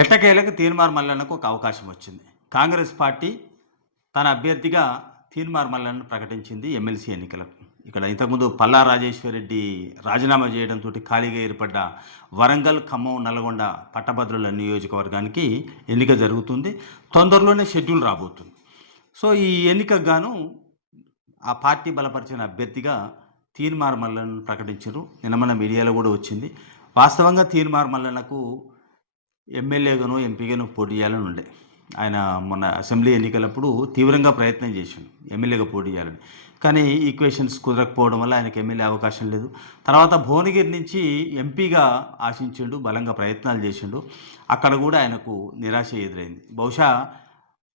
ఎట్టకేలకు తీన్మార్ మల్లన్నకు ఒక అవకాశం వచ్చింది. కాంగ్రెస్ పార్టీ తన అభ్యర్థిగా తీన్మార్ మల్లన్నను ప్రకటించింది ఎమ్మెల్సీ ఎన్నికలకు. ఇక్కడ ఇంతకుముందు పల్లా రాజేశ్వరరెడ్డి రాజీనామా చేయడంతో ఖాళీగా ఏర్పడ్డ వరంగల్ ఖమ్మం నల్గొండ పట్టభద్రుల నియోజకవర్గానికి ఎన్నిక జరుగుతుంది. తొందరలోనే షెడ్యూల్ రాబోతుంది. సో ఈ ఎన్నికకు గాను ఆ పార్టీ బలపరిచిన అభ్యర్థిగా తీన్మార్ మల్లన్నను ప్రకటించారు. నిన్న మన మీడియాలో కూడా వచ్చింది. వాస్తవంగా తీన్మార్ మల్లన్నకు ఎమ్మెల్యేగాను ఎంపీగాను పోటీ చేయాలని ఉండే. ఆయన మొన్న అసెంబ్లీ ఎన్నికలప్పుడు తీవ్రంగా ప్రయత్నం చేసిండు ఎమ్మెల్యేగా పోటీ చేయాలని. కానీ ఈక్వేషన్స్ కుదరకపోవడం వల్ల ఆయనకు ఎమ్మెల్యే అవకాశం లేదు. తర్వాత భువనగిరి నుంచి ఎంపీగా ఆశించిండు బలంగా ప్రయత్నాలు చేసిండు. అక్కడ కూడా ఆయనకు నిరాశ ఎదురైంది. బహుశా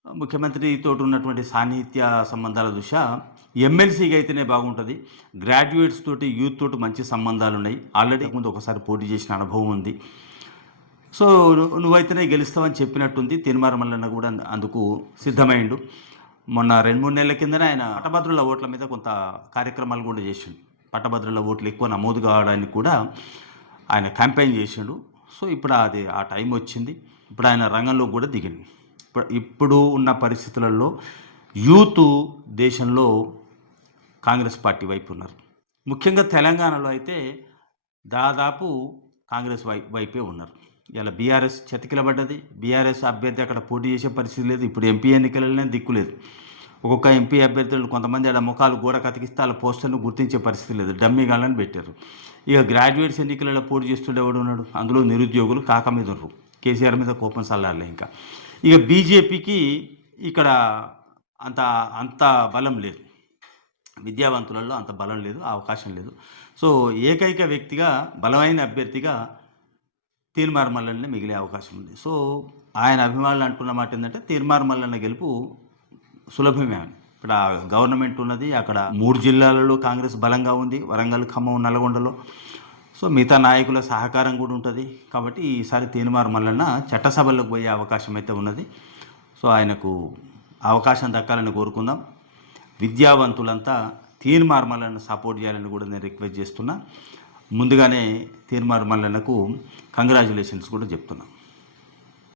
ముఖ్యమంత్రితో ఉన్నటువంటి సాన్నిహిత్య సంబంధాల దృష్ట్యా ఎమ్మెల్సీగా అయితేనే బాగుంటుంది. గ్రాడ్యుయేట్స్ తోటి యూత్ తోటి మంచి సంబంధాలు ఉన్నాయి ఆల్రెడీ ముందు ఒకసారి పోటీ చేసిన అనుభవం ఉంది. సో నువ్వైతేనే గెలుస్తావని చెప్పినట్టుంది తిరుమల మల్లన్న కూడా అందుకు సిద్ధమైండు. మొన్న రెండు మూడు నెలల కిందనే ఆయన పట్టభద్రుల ఓట్ల మీద కొంత కార్యక్రమాలు కూడా చేసిండు. పట్టభద్రుల ఓట్లు ఎక్కువ నమోదు కావడానికి కూడా ఆయన క్యాంపెయిన్ చేసిండు. సో ఇప్పుడు అది ఆ టైం వచ్చింది. ఇప్పుడు ఆయన రంగంలో కూడా దిగింది ఇప్పుడు ఇప్పుడు ఉన్న పరిస్థితులలో యూత్ దేశంలో కాంగ్రెస్ పార్టీ వైపు ఉన్నారు. ముఖ్యంగా తెలంగాణలో అయితే దాదాపు కాంగ్రెస్ వై వైపే ఉన్నారు. ఇలా బీఆర్ఎస్ చతికిలబడ్డది. బీఆర్ఎస్ అభ్యర్థి అక్కడ పోటీ చేసే పరిస్థితి లేదు. ఇప్పుడు ఎంపీ ఎన్నికలనే దిక్కు లేదు. ఒక్కొక్క ఎంపీ అభ్యర్థులు కొంతమంది ఆడ ముఖాలు గోడ కతికిస్తే వాళ్ళ పోస్టర్ను గుర్తించే పరిస్థితి లేదు. డమ్మీ గాళ్ళని పెట్టారు. ఇక గ్రాడ్యుయేట్స్ ఎన్నికలలో పోటీ చేస్తుండే ఎవడు ఉన్నాడు? అందులో నిరుద్యోగులు కాక మీద ఉన్నారు కేసీఆర్ మీద కోపం చల్లారలే ఇంకా. ఇక బీజేపీకి ఇక్కడ అంత అంత బలం లేదు. విద్యావంతులలో అంత బలం లేదు. అవకాశం లేదు. సో ఏకైక వ్యక్తిగా బలమైన అభ్యర్థిగా తీర్మార్ మల్లన్నే మిగిలే అవకాశం ఉంది. సో ఆయన అభిమానులు అంటున్న మాట ఏంటంటే తీర్మార్ మల్లన్న గెలుపు సులభమే అని. ఇక్కడ గవర్నమెంట్ ఉన్నది అక్కడ మూడు జిల్లాలలో కాంగ్రెస్ బలంగా ఉంది వరంగల్ ఖమ్మం నల్గొండలో. సో మిగతా నాయకుల సహకారం కూడా ఉంటుంది. కాబట్టి ఈసారి తీర్మార్ మల్లన్న చట్టసభలోకి పోయే అవకాశం అయితే ఉన్నది. సో ఆయనకు అవకాశం దక్కాలని కోరుకుందాం. విద్యావంతులంతా తీర్మార్ మల్లన్న సపోర్ట్ చేయాలని కూడా నేను రిక్వెస్ట్ చేస్తున్నా. ముందుగానే తీర్మార్ మల్లన్నకు కంగ్రాచులేషన్స్ కూడా చెప్తున్నాం.